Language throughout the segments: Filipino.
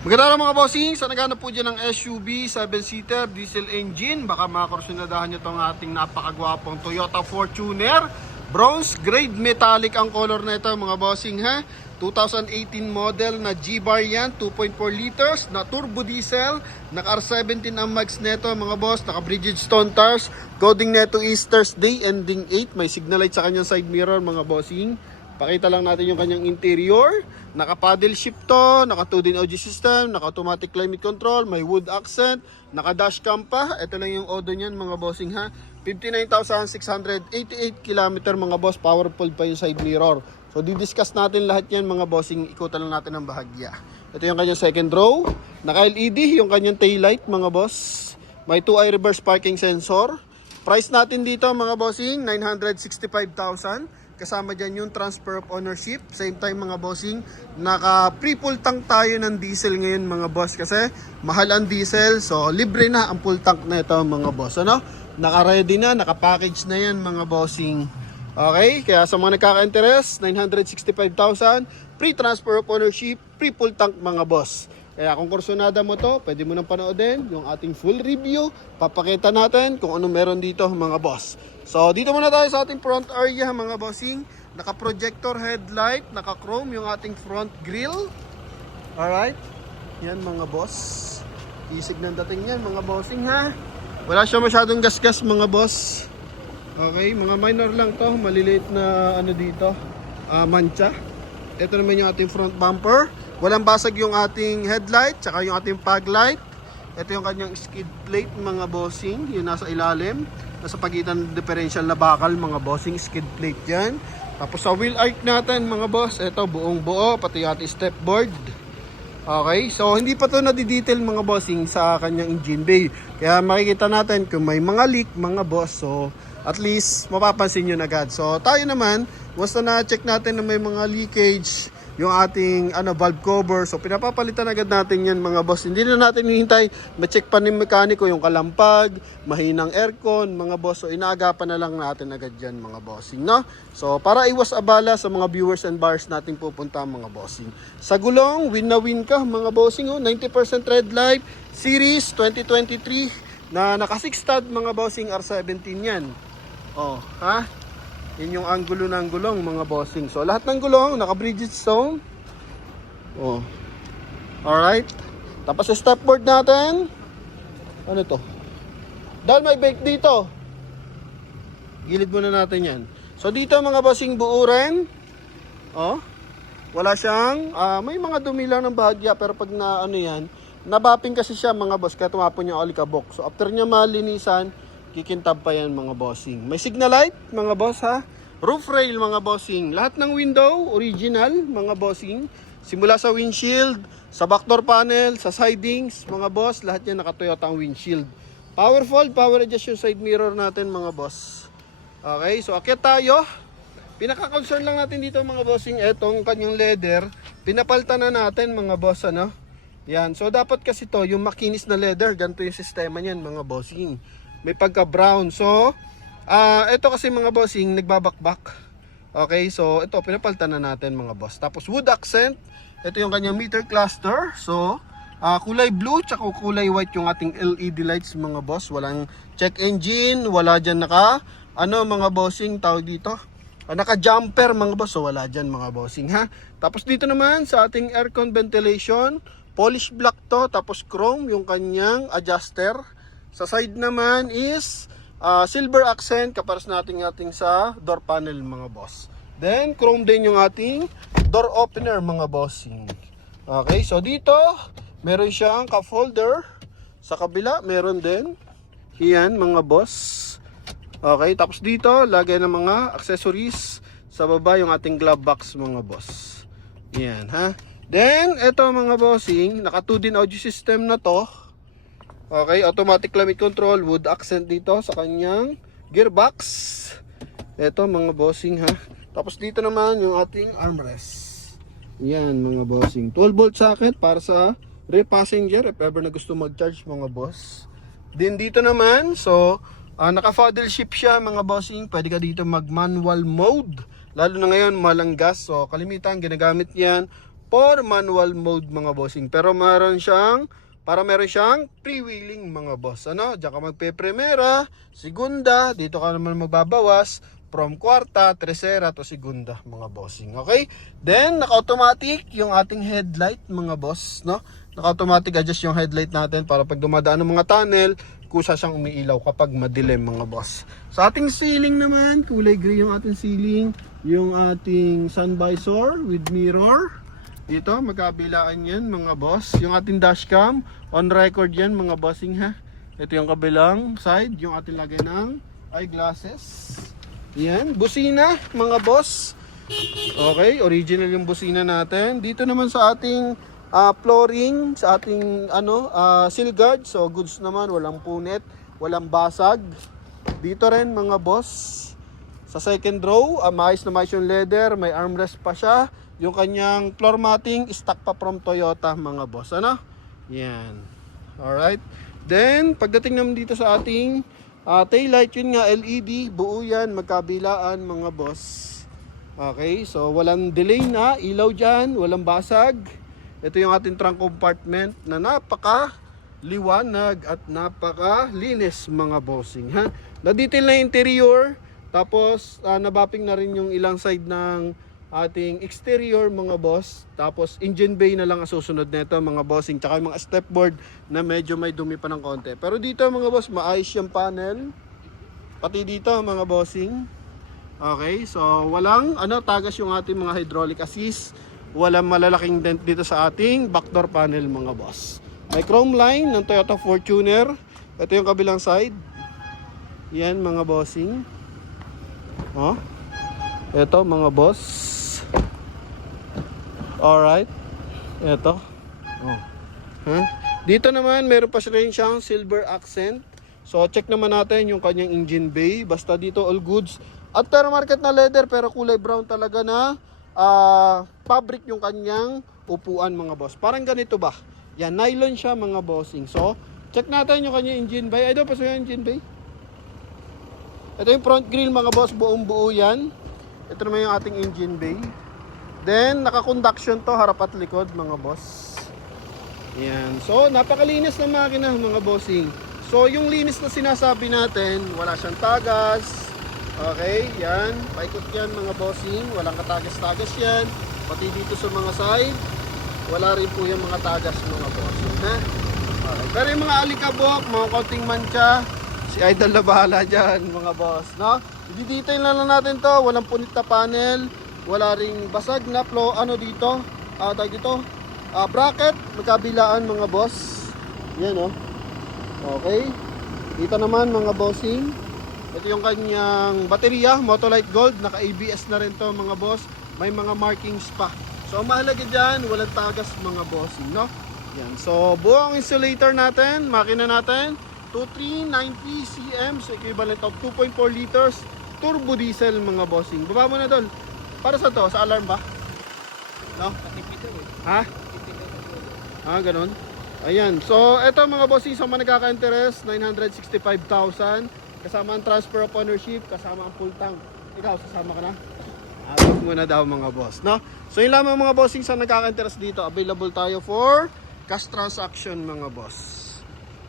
Magandang araw mga bossing, sa naghanap po dyan ng SUV 7-seater diesel engine, baka makursunadahan nyo itong ating napakagwapong Toyota Fortuner. Bronze grade metallic ang color na ito mga bossing ha. 2018 model na G-Bar yan, 2.4 liters na turbo diesel. Naka R17 ang mags neto mga boss, naka Bridgestone tires. Coding neto is Thursday ending 8, may signal light sa kanyang side mirror mga bossing. Pakita lang natin yung kanyang interior. Naka paddle shift to, naka 2-din audio system, naka automatic climate control, may wood accent, naka dashcam pa. Ito lang yung odo niyan mga bossing ha. 59,688 km mga boss, powerful pa yung side mirror. So didiscuss natin lahat yan mga bossing, ikutan lang natin ng bahagya. Ito yung kanyang second row, naka LED yung kanyang tail light mga boss. May 2-eye reverse parking sensor. Price natin dito mga bossing, 965,000. Kasama dyan yung transfer of ownership. Same time mga bossing, naka pre-full tank tayo ng diesel ngayon mga boss. Kasi mahal ang diesel, so libre na ang full tank na ito mga boss. Ano? Naka-ready na, naka-package na yan mga bossing. Okay, kaya sa mga nagkaka-interest, 965,000, pre-transfer of ownership, pre-full tank mga boss. Kaya kung kursunada mo to, pwede mo nang panoodin yung ating full review. Papakita natin kung ano meron dito mga boss. So dito muna tayo sa ating front area mga bossing. Naka-projector headlight, naka-chrome yung ating front grille. Alright, yan mga boss. Isig ng dating yan mga bossing ha. Wala siya masyadong gas-gas mga boss. Okay, mga minor lang to, maliliit na ano dito, mancha. Ito naman yung ating front bumper. Walang basag yung ating headlight, tsaka yung ating fog light. Ito yung kanyang skid plate mga bossing, yung nasa ilalim. Nasa pagitan ng differential na bakal mga bossing, skid plate yan. Tapos sa wheel arch natin mga boss, ito buong buo, pati yung ating step board. Okay, so hindi pa to na-detail mga bossing sa kanyang engine bay. Kaya makikita natin kung may mga leak mga boss, so at least mapapansin nyo na agad. So tayo naman, once na na-check natin na may mga leakage yung ating valve cover, so pinapapalitan agad natin yan mga boss. Hindi na natin hihintay, ma-check pa ng mekaniko yung kalampag, mahinang aircon mga boss. So inaagapan na lang natin agad yan mga bossing, no? So para iwas abala sa mga viewers and buyers nating pupunta mga bossing. Sa gulong, win na win ka mga bossing, 90% red light series 2023 na naka 6 stud mga bossing, R17 yan. Oh, ha? Yun yung angulo ng gulong mga bossing. So lahat ng gulong naka Bridgestone. Oh. Alright. Tapos sa stepboard natin, ano to? Dahil may brake dito, gilid muna natin yan. So dito mga bossing, buo rin. Oh. Wala siyang may mga dumi lang ng bahagya, pero pag na ano yan, nabapping kasi siya mga boss, kaya tumapon yung alikabok. So after niya malinisan, kikintab pa yan mga bossing. May signal light mga boss ha. Roof rail mga bossing. Lahat ng window original mga bossing. Simula sa windshield, sa back door panel, sa sidings mga boss, lahat yan naka Toyota ang windshield. Powerful, power adjust yung side mirror natin mga boss. Okay, so akyat tayo. Pinaka-concern lang natin dito mga bossing, etong kanyang leather, pinapaltan na natin mga boss ano. Yan, so dapat kasi to yung makinis na leather, ganito yung sistema niyan mga bossing. May pagka brown. So ito kasi mga bossing nagbabakbak. Okay, so ito pinapalitan na natin mga boss. Tapos wood accent, ito yung kanyang meter cluster. So kulay blue tsaka kulay white yung ating LED lights mga boss. Walang check engine, wala dyan naka mga bossing tawag dito, naka jumper mga boss. So wala dyan mga bossing ha. Tapos dito naman sa ating aircon ventilation, polish black to, tapos chrome yung kanyang adjuster. Sa side naman is silver accent, kapares natin ating sa door panel mga boss. Then chrome din yung ating door opener mga bossing. Okay, so dito meron siyang cup holder. Sa kabila meron din. Yan mga boss. Okay, tapos dito lagay ng mga accessories. Sa baba yung ating glove box mga boss. Yan ha. Then eto mga bossing, naka 2-din audio system na to. Okay, automatic climate control, wood accent dito sa kanyang gearbox. Ito mga bossing ha. Tapos dito naman yung ating armrest. Yan mga bossing. 12 volt socket para sa rear passenger if ever na gusto mag-charge mga boss. Then dito naman, so naka paddle shift siya mga bossing. Pwede ka dito mag manual mode. Lalo na ngayon malang gas. So kalimitan ginagamit yan for manual mode mga bossing. Pero meron siyang freewheeling mga boss. Ano? Diyan ka magpe-primera, segunda, dito ka naman magbabawas from kwarta, tercera to segunda mga bossing. Okay? Then naka-automatic yung ating headlight mga boss, no? Naka-automatic adjust yung headlight natin para pag dumadaan ng mga tunnel, kusa siyang umiilaw kapag madilim mga boss. Sa ating ceiling naman, kulay gray yung ating ceiling, yung ating sun visor with mirror. Dito, magkabilaan yan mga boss. Yung ating dashcam, on record yan mga bossing ha. Ito yung kabilang side, yung ating lagay ng eyeglasses. Yan, busina mga boss. Okay, original yung busina natin. Dito naman sa ating flooring, sa ating sill guard. So goods naman, walang punit, walang basag. Dito rin mga boss, sa second row, maayos na maayos yung leather, may armrest pa siya. Yung kanyang floor matting, stock pa from Toyota mga boss. Ano? Yan. Alright. Then, pagdating naman dito sa ating taillight, yun nga, LED, buo yan, magkabilaan mga boss. Okay, so walang delay na, ilaw dyan, walang basag. Ito yung ating trunk compartment na napaka liwanag at napaka linis mga bossing. Ha? Na-detail na interior, tapos nabapping na rin yung ilang side ng ating exterior mga boss. Tapos engine bay na lang ang susunod nito mga bossing. Tsaka yung mga stepboard na medyo may dumi pa ng konti. Pero dito mga boss, maayos yung panel. Pati dito mga bossing. Okay, so walang tagas yung ating mga hydraulic assist. Walang malalaking dent dito sa ating backdoor panel mga boss. May chrome line ng Toyota Fortuner. Ito yung kabilang side. Yan mga bossing. Oh. Ito mga boss. Alright. Ito. Oh. Huh? Dito naman meron pa rin siyang silver accent. So check naman natin yung kanyang engine bay. Basta dito all goods. Aftermarket na leather pero kulay brown talaga na fabric yung kanyang upuan mga boss. Parang ganito ba? Yan, nylon siya mga bossing. So check natin yung kanyang engine bay. Ito pa sa engine bay. Ito yung front grille mga boss. Buong buo yan. Ito naman yung ating engine bay. Then, naka-conduction to, harap at likod mga boss. Yan. So, napakalinis ng makina mga bossing. So, yung linis na sinasabi natin, wala siyang tagas. Okay, yan. Paikot yan mga bossing. Walang katagas-tagas yan. Pati dito sa mga side, wala rin po yung mga tagas mga bossing. Ha? Okay. Pero yung mga alikabok, mga konting mancha, si Idol na bahala dyan mga boss. No? I-detail na lang natin to. Walang punit na panel. Wala ring basag na flow dito. Bracket magkabilaan mga boss. Yan Okay. Dito naman mga bossing. Ito yung kanyang baterya, Motolite Gold, naka ABS na rin to mga boss. May mga markings pa. So mahalaga diyan, walang tagas mga bossing, no? Yan. So buong insulator natin, makina natin 2390 cm, so equivalent of 2.4 liters turbo diesel mga bossing. Baba mo na doon. Para sa to, sa alarm ba? No? Ha? Ganun. Ayan. So, eto mga bossing, sa mga nagkaka-interest, 965,000. Kasama ang transfer of ownership, kasama ang full tank. Ikaw, sasama ka na? Huwag muna daw mga boss, no? So, yun lamang mga bossing sa nagkaka-interest dito. Available tayo for cash transaction mga boss.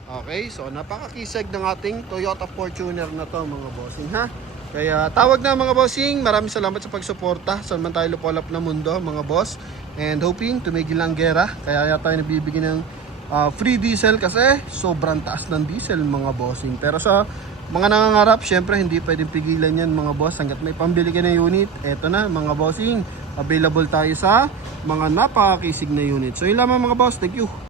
Okay, so napakakisig ng ating Toyota Fortuner na to mga bossing, ha? Kaya tawag na mga bossing, maraming salamat sa pagsuporta. Saan man tayo lupolap na mundo mga boss. And hoping tumigil ang gera. Kaya tayo nabibigyan ng free diesel kasi sobrang taas ng diesel mga bossing. Pero sa mga nangangarap, syempre hindi pwedeng pigilan yan mga boss. Hanggat may pambili ka na unit, eto na mga bossing. Available tayo sa mga napakakisig na unit. So yun lamang mga boss, thank you.